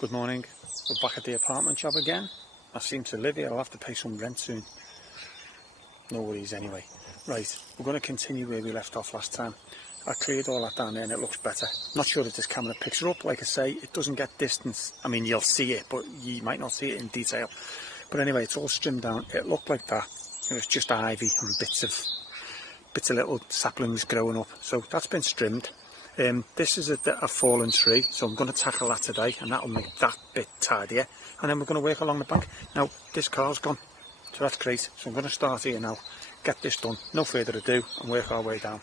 Good morning. We're back at the apartment job again. I seem to live here. I'll have to pay some rent soon. No worries anyway. Right, we're going to continue where we left off last time. I cleared all that down there and it looks better. Not sure if this camera picks it up. Like I say, it doesn't get distance. I mean, you'll see it, but you might not see it in detail. But anyway, it's all trimmed down. It looked like that. It was just ivy and bits of little saplings growing up. So that's been trimmed. This is a fallen tree, so I'm going to tackle that today, and that'll make that bit tidier. And then we're going to work along the bank. Now, this car's gone, so that's great. So I'm going to start here now, get this done, no further ado, and work our way down.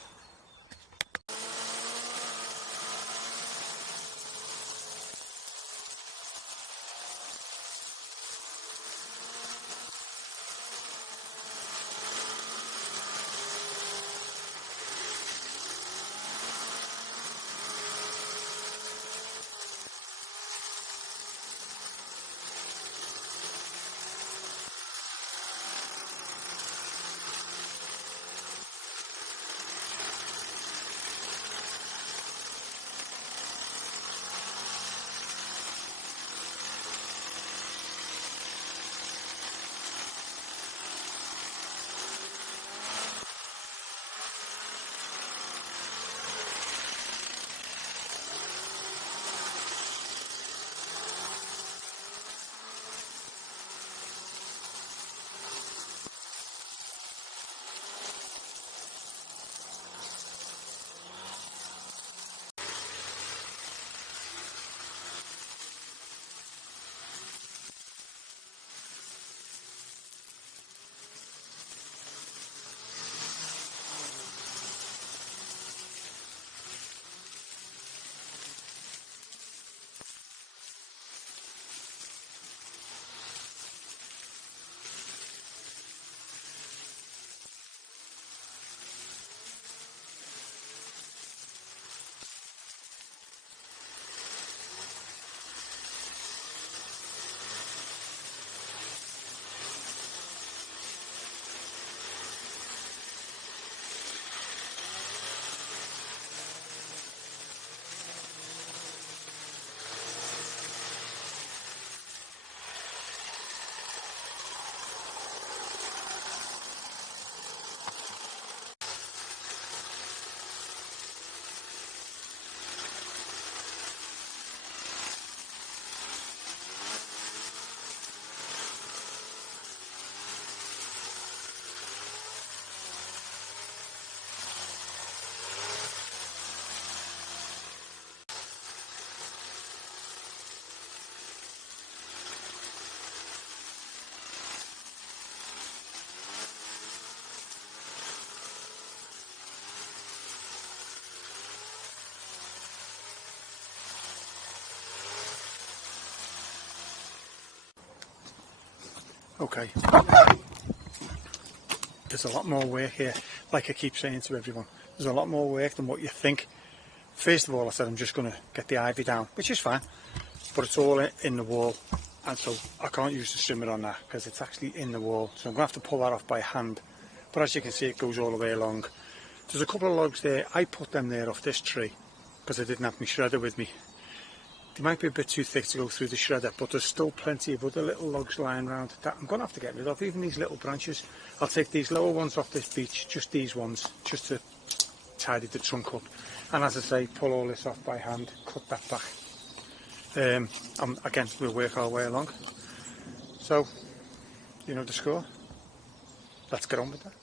Okay, there's a lot more work here. Like I keep saying to everyone, there's a lot more work than what you think. First of all, I said I'm just going to get the ivy down, which is fine, but it's all in the wall, and so I can't use the trimmer on that because it's actually in the wall, so I'm going to have to pull that off by hand. But as you can see, it goes all the way along. There's a couple of logs there. I put them there off this tree because I didn't have my shredder with me. They might be a bit too thick to go through the shredder, but there's still plenty of other little logs lying around that I'm going to have to get rid of, even these little branches. I'll take these lower ones off this beach, just these ones, just to tidy the trunk up. And as I say, pull all this off by hand, cut that back. Again, we'll work our way along. So, you know the score. Let's get on with that.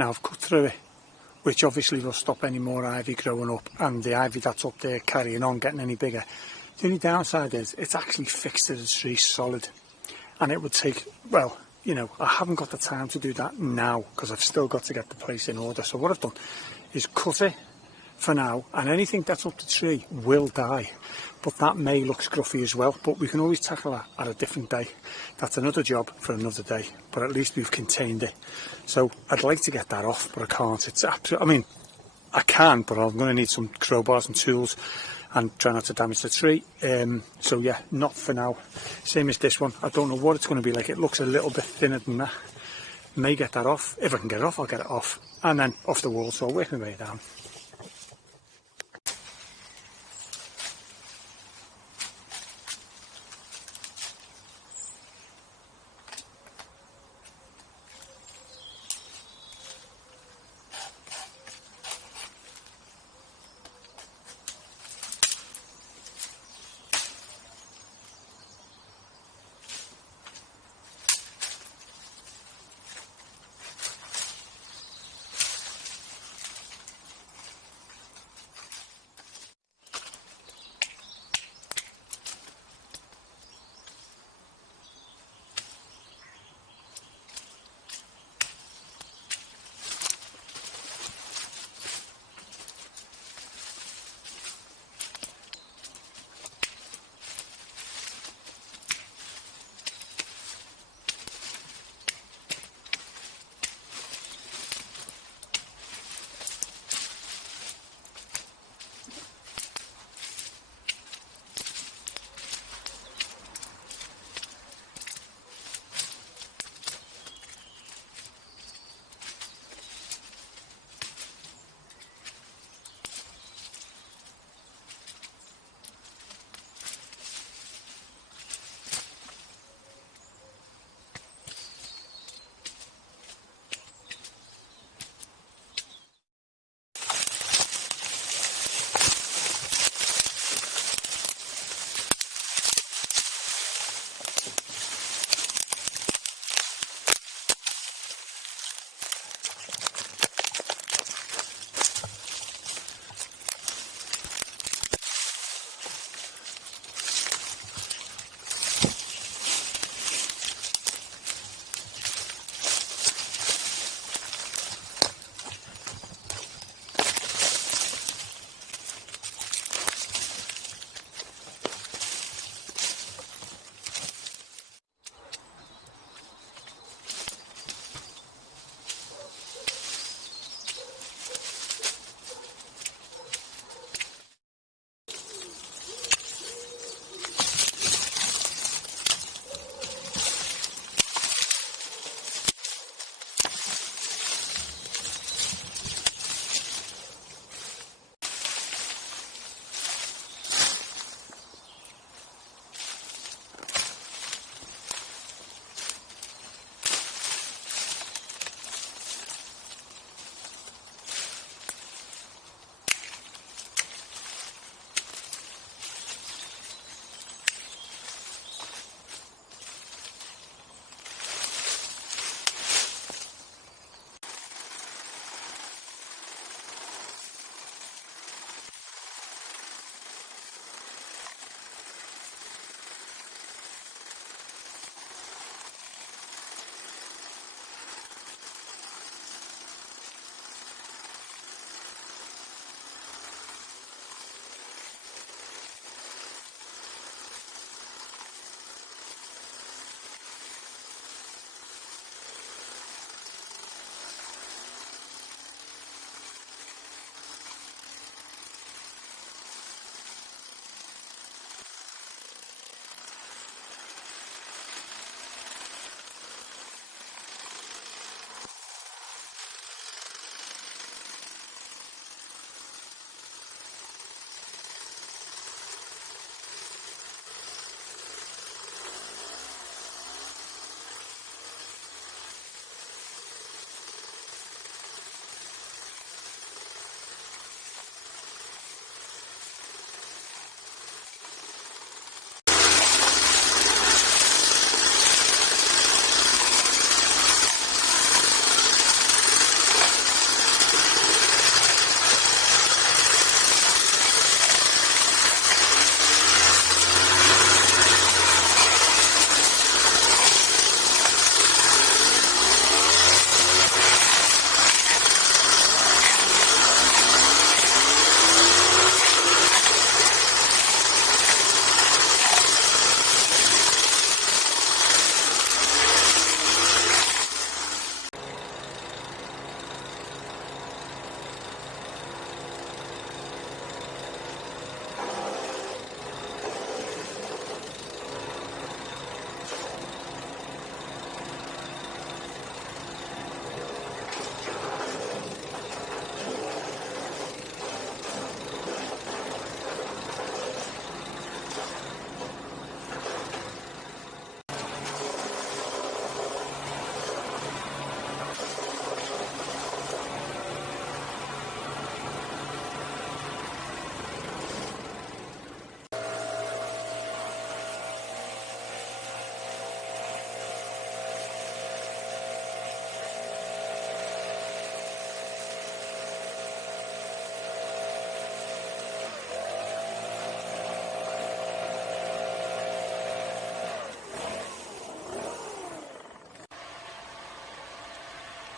Now I've cut through it, which obviously will stop any more ivy growing up, and the ivy that's up there carrying on, getting any bigger. The only downside is it's actually fixed to the tree solid, and it would take, well, you know, I haven't got the time to do that now because I've still got to get the place in order. So what I've done is cut it for now, and anything that's up the tree will die, but that may look scruffy as well, but we can always tackle that at a different day. That's another job for another day, but at least we've contained it. So I'd like to get that off, but I can't. It's absolutely, I mean, I can, but I'm going to need some crowbars and tools and try not to damage the tree. So yeah, not for now. Same as this one, I don't know what it's going to be like. It looks a little bit thinner than that. May get that off. If I can get it off, I'll get it off, and then off the wall, so I'll work my way down.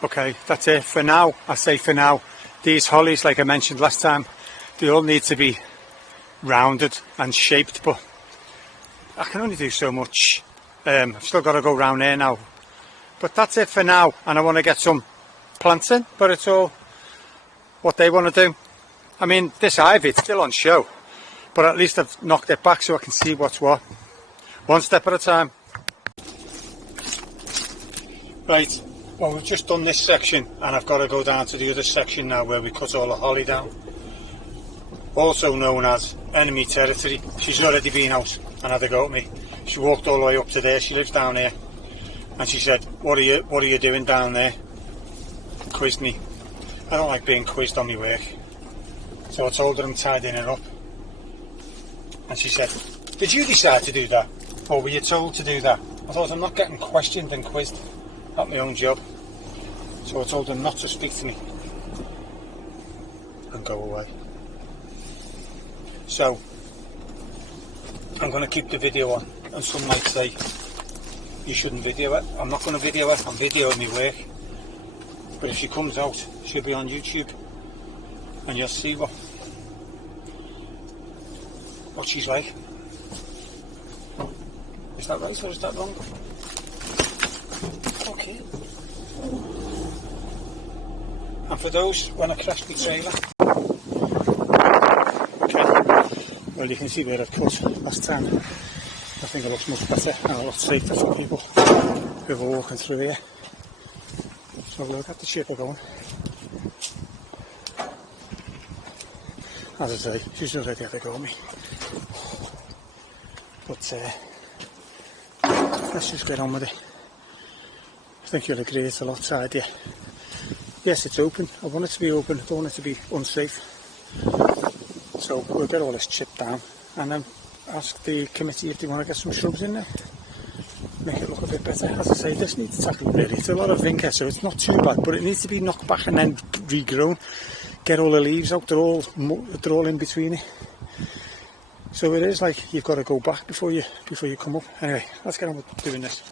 Okay, that's it for now. I say for now. These hollies, like I mentioned last time, they all need to be rounded and shaped, but I can only do so much. I've still got to go round there now. But that's it for now, and I want to get some plants in, but it's all what they want to do. I mean, this ivy, it's still on show, but at least I've knocked it back so I can see what's what. One step at a time. Right, well, we've just done this section, and I've got to go down to the other section now where we cut all the holly down. Also known as enemy territory. She's already been out and had a go at me. She walked all the way up to there. She lives down there, and she said, what are you doing down there? Quizzed me. I don't like being quizzed on my work, so I told her I'm tidying it up, and she said, did you decide to do that, or were you told to do that? I thought, I'm not getting questioned and quizzed at my own job, so I told her not to speak to me and go away. So I'm going to keep the video on, and some might say you shouldn't video it. I'm not going to video it, I'm videoing my work. But if she comes out, she'll be on YouTube, and you'll see what she's like. Is that right or is that wrong? Okay. And for those, when I crash my trailer. Well, you can see where I've cut last time. I think it looks much better and a lot safer for people who are walking through here. So we'll get the chipper going. As I say, she's already had a go at me. But let's just get on with it. I think you'll agree it's a lot tidier. Yes, it's open. I want it to be open. I don't want it to be unsafe. So we'll get all this chipped down and then ask the committee if they want to get some shrubs in there. Make it look a bit better. As I say, this needs tackling really. It's a lot of vinca, so it's not too bad, but it needs to be knocked back and then regrown. Get all the leaves out, they're all in between it. So it is like you've got to go back before you come up. Anyway, let's get on with doing this.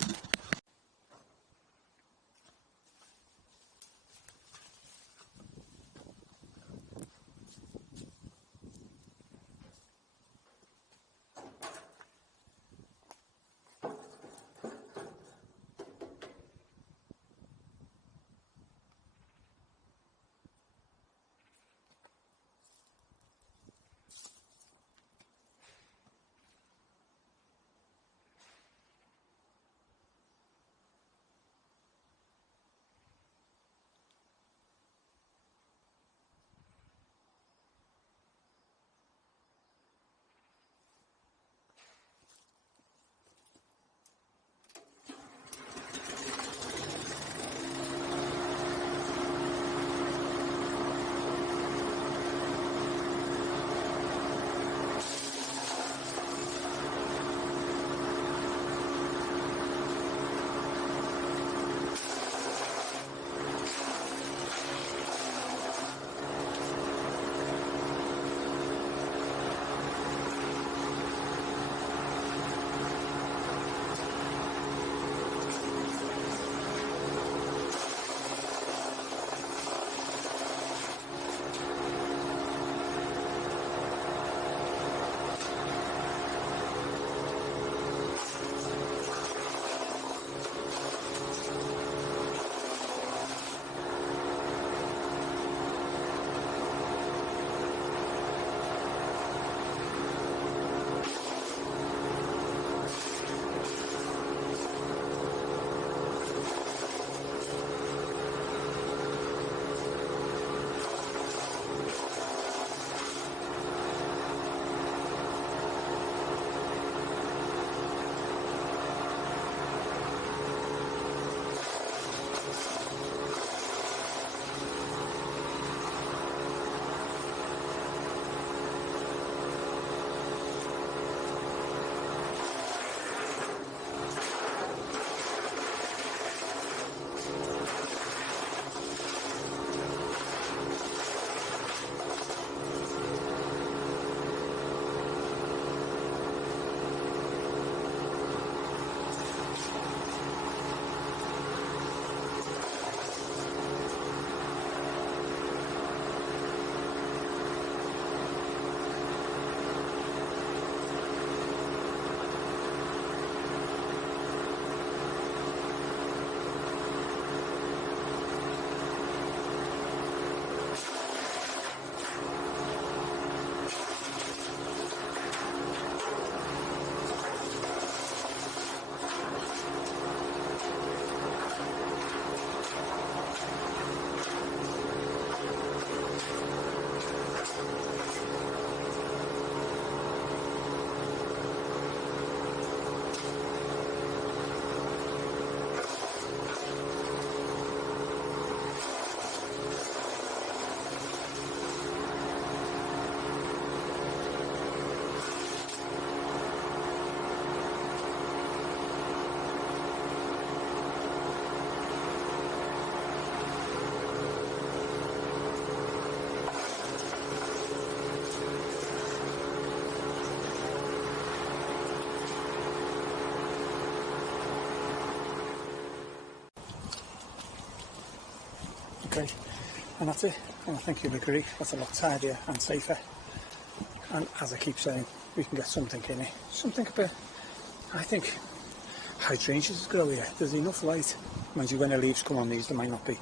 Okay, and that's it, and I think you'll agree that's a lot tidier and safer, and as I keep saying, we can get something in it, something a bit, I think hydrangeas grow here, there's enough light. Mind you, when the leaves come on these there might not be,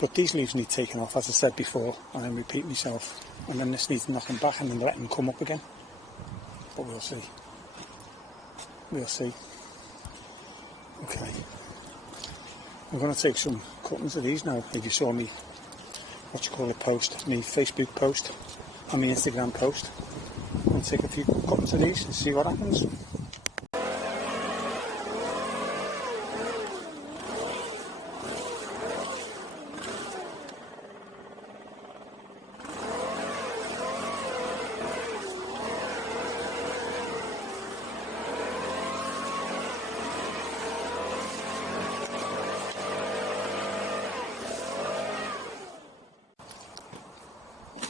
but these leaves need taking off, as I said before, and then repeat myself, and then this needs knocking back and then letting them come up again, but we'll see. Okay, I'm going to take some cuttings of these now. If you saw me, what you call it, post, me Facebook post and my Instagram post, I'll take a few cuttings of these and see what happens.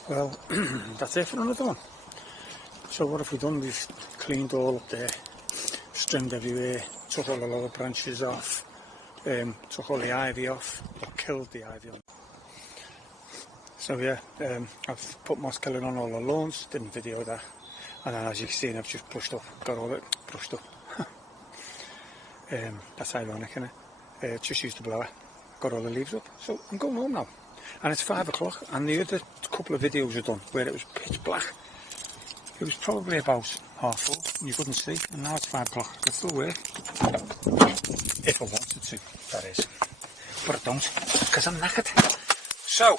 Well, that's it for another one. So what have we done? We've cleaned all up there, trimmed everywhere, took all the lower branches off, took all the ivy off, or killed the ivy on. So yeah, I've put moss killer on all the lawns, didn't video that, and then as you can see I've just brushed up, got all it brushed up. That's ironic, isn't it? Just used the blower, got all the leaves up, so I'm going home now. And it's 5 o'clock, and the other couple of videos are done where it was pitch black. It was probably about 4:30 and you couldn't see, and now it's 5 o'clock. I could still work if I wanted to, that is, but I don't because I'm knackered. So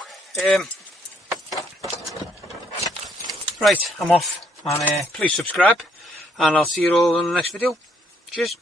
right, I'm off, and please subscribe, and I'll see you all in the next video. Cheers.